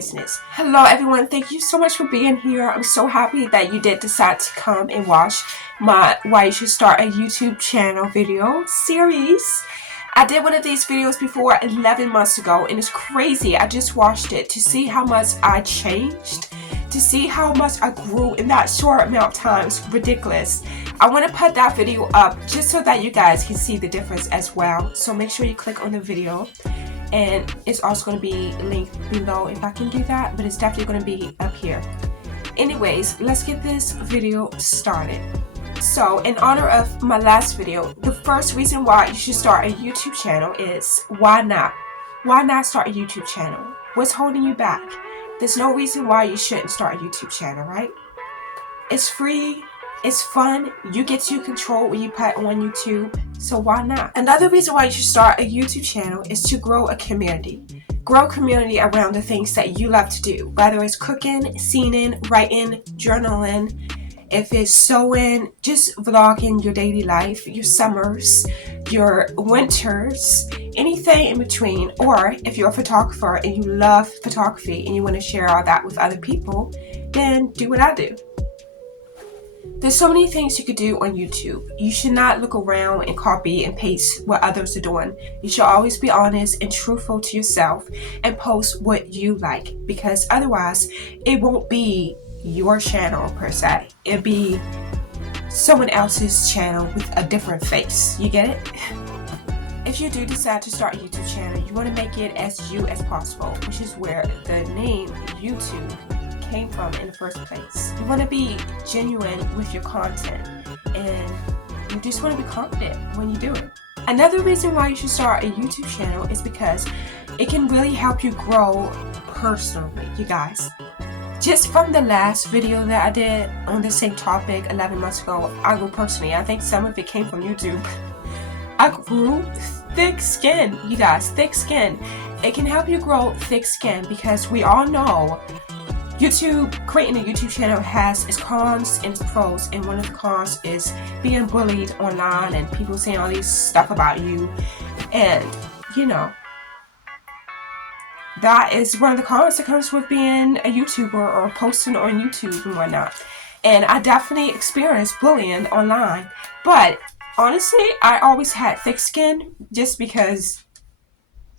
business. Hello everyone, thank you so much for being here. I'm so happy that you did decide to come and watch my Why You Should Start a YouTube Channel video series. I did one of these videos before 11 months ago and it's crazy. I just watched it to see how much I changed, to see how much I grew in that short amount of time. It's ridiculous. I want to put that video up just so that you guys can see the difference as well. So make sure you click on the video, and it's also going to be linked below if I can do that, but it's definitely going to be up here. Anyways, let's get this video started. So in honor of my last video, the first reason why you should start a YouTube channel is why not? Why not start a YouTube channel? What's holding you back? There's no reason why you shouldn't start a YouTube channel, right? It's free, it's fun, you get to control what you put on YouTube, so why not? Another reason why you should start a YouTube channel is to grow a community. Grow a community around the things that you love to do, whether it's cooking, singing, writing, journaling, if it's sewing, just vlogging your daily life, your summers, your winters, anything in between. Or if you're a photographer and you love photography and you want to share all that with other people, then do what I do. There's so many things you could do on YouTube. You should not look around and copy and paste what others are doing. You should always be honest and truthful to yourself and post what you like, because otherwise it won't be your channel per se. It'll be someone else's channel with a different face. You get it? If you do decide to start a YouTube channel, you want to make it as you as possible, which is where the name YouTube came from in the first place. You want to be genuine with your content, and you just want to be confident when you do it. Another reason why you should start a YouTube channel is because it can really help you grow personally, you guys. Just from the last video that I did on the same topic 11 months ago, I grew personally. I think some of it came from YouTube. I grew thick skin, you guys, thick skin. It can help you grow thick skin because we all know creating a YouTube channel has its cons and its pros, and one of the cons is being bullied online and people saying all these stuff about you, and you know, that is one of the cons that comes with being a YouTuber or posting on YouTube and whatnot. And I definitely experienced bullying online, but honestly, I always had thick skin just because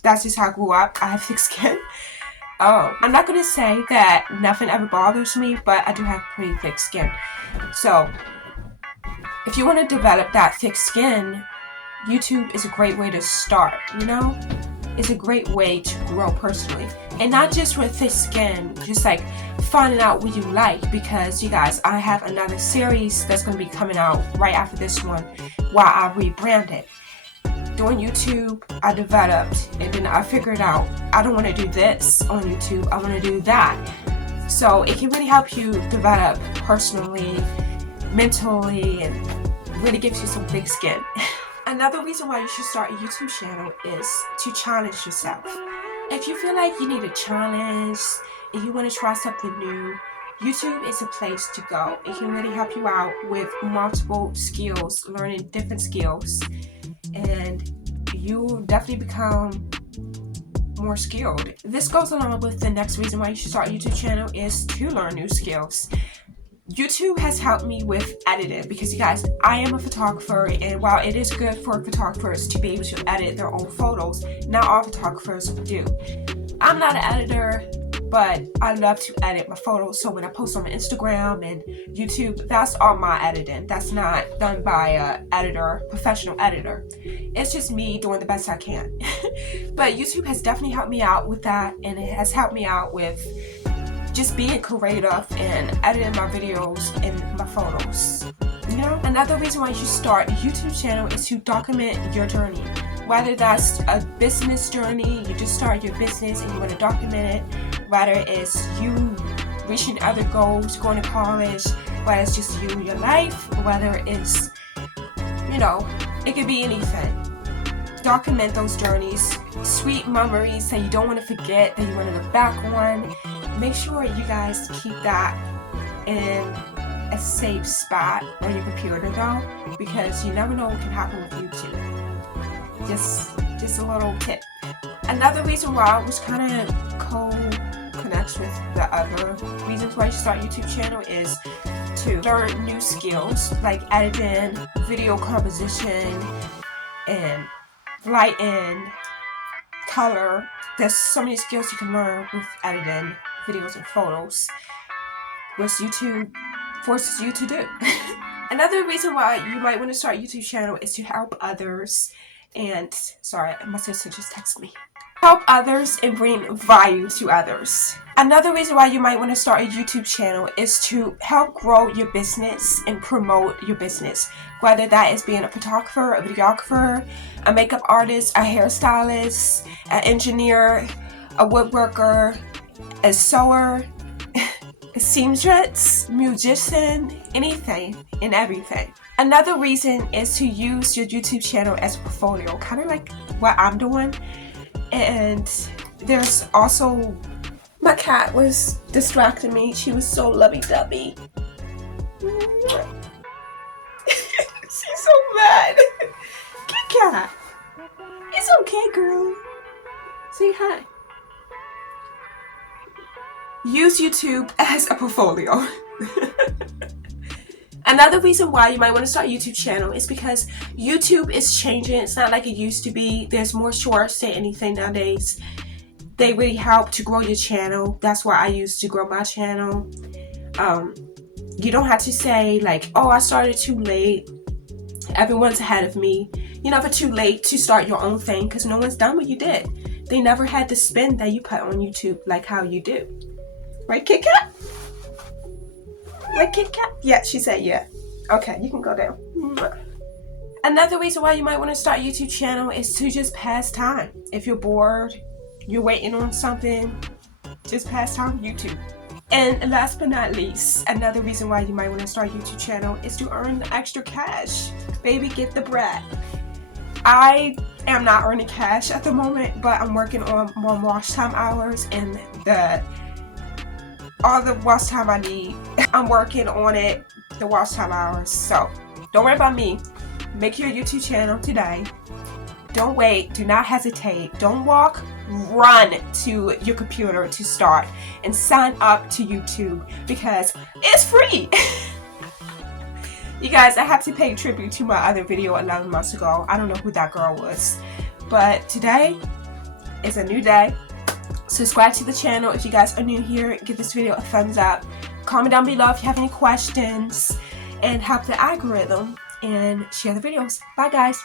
that's just how I grew up. I have thick skin. I'm not going to say that nothing ever bothers me, but I do have pretty thick skin. So if you want to develop that thick skin, YouTube is a great way to start, you know? It's a great way to grow personally. And not just with thick skin, just like finding out what you like, because you guys, I have another series that's going to be coming out right after this one while I rebrand it. Doing YouTube, I developed, and then I figured out I don't want to do this on YouTube, I want to do that. So it can really help you develop personally, mentally, and really gives you some thick skin. Another reason why you should start a YouTube channel is to challenge yourself. If you feel like you need a challenge and you want to try something new, YouTube is a place to go. It can really help you out with multiple skills, learning different skills, and you definitely become more skilled. This goes along with the next reason why you should start a YouTube channel is to learn new skills. YouTube has helped me with editing because, you guys, I am a photographer, and while it is good for photographers to be able to edit their own photos, not all photographers do. I'm not an editor, but I love to edit my photos, so when I post on my Instagram and YouTube, that's all my editing. That's not done by a editor, professional editor. It's just me doing the best I can. But YouTube has definitely helped me out with that, and it has helped me out with just being creative and editing my videos and my photos. You know, another reason why you should start a YouTube channel is to document your journey. Whether that's a business journey, you just started your business and you want to document it, whether it's you reaching other goals, going to college, whether it's just you and your life, whether it's, you know, it could be anything. Document those journeys, sweet memories that you don't want to forget, that you want to look back on. Make sure you guys keep that in a safe spot on your computer though, because you never know what can happen with YouTube. Just a little tip. Another reason why I was kind of next with the other reasons why you start a YouTube channel is to learn new skills like editing, video composition, and lighting, color. There's so many skills you can learn with editing videos and photos, which YouTube forces you to do. Another reason why you might want to start a YouTube channel is to help others. And sorry, my sister just texted me. Help others and bring value to others. Another reason why you might want to start a YouTube channel is to help grow your business and promote your business. Whether that is being a photographer, a videographer, a makeup artist, a hairstylist, an engineer, a woodworker, a sewer, a seamstress, musician, anything and everything. Another reason is to use your YouTube channel as a portfolio, kind of like what I'm doing. And there's also, my cat was distracting me. She was so lovey-dovey. She's so mad. Good cat. It's okay, girl. Say hi. Use YouTube as a portfolio. Another reason why you might want to start a YouTube channel is because YouTube is changing. It's not like it used to be. There's more shorts than anything nowadays. They really help to grow your channel. That's why I used to grow my channel. You don't have to say like, oh, I started too late. Everyone's ahead of me. You're never too late to start your own thing because no one's done what you did. They never had the spin that you put on YouTube like how you do. Right, Kit Kat? Right, Kit Kat? Yeah, she said yeah. Okay, you can go down. Another reason why you might want to start a YouTube channel is to just pass time. If you're bored, you're waiting on something, just pass time on YouTube. And last but not least, another reason why you might want to start a YouTube channel is to earn extra cash. Baby, get the bread. I am not earning cash at the moment, but I'm working on more watch time hours and all the watch time I need. I'm working on it, the watch time hours. So don't worry about me. Make your YouTube channel today. Don't wait. Do not hesitate. Don't walk. Run to your computer to start and sign up to YouTube because it's free. You guys, I have to pay tribute to my other video 11 months ago. I don't know who that girl was, but today is a new day. Subscribe to the channel if you guys are new here. Give this video a thumbs up. Comment down below if you have any questions and help the algorithm and share the videos. Bye guys.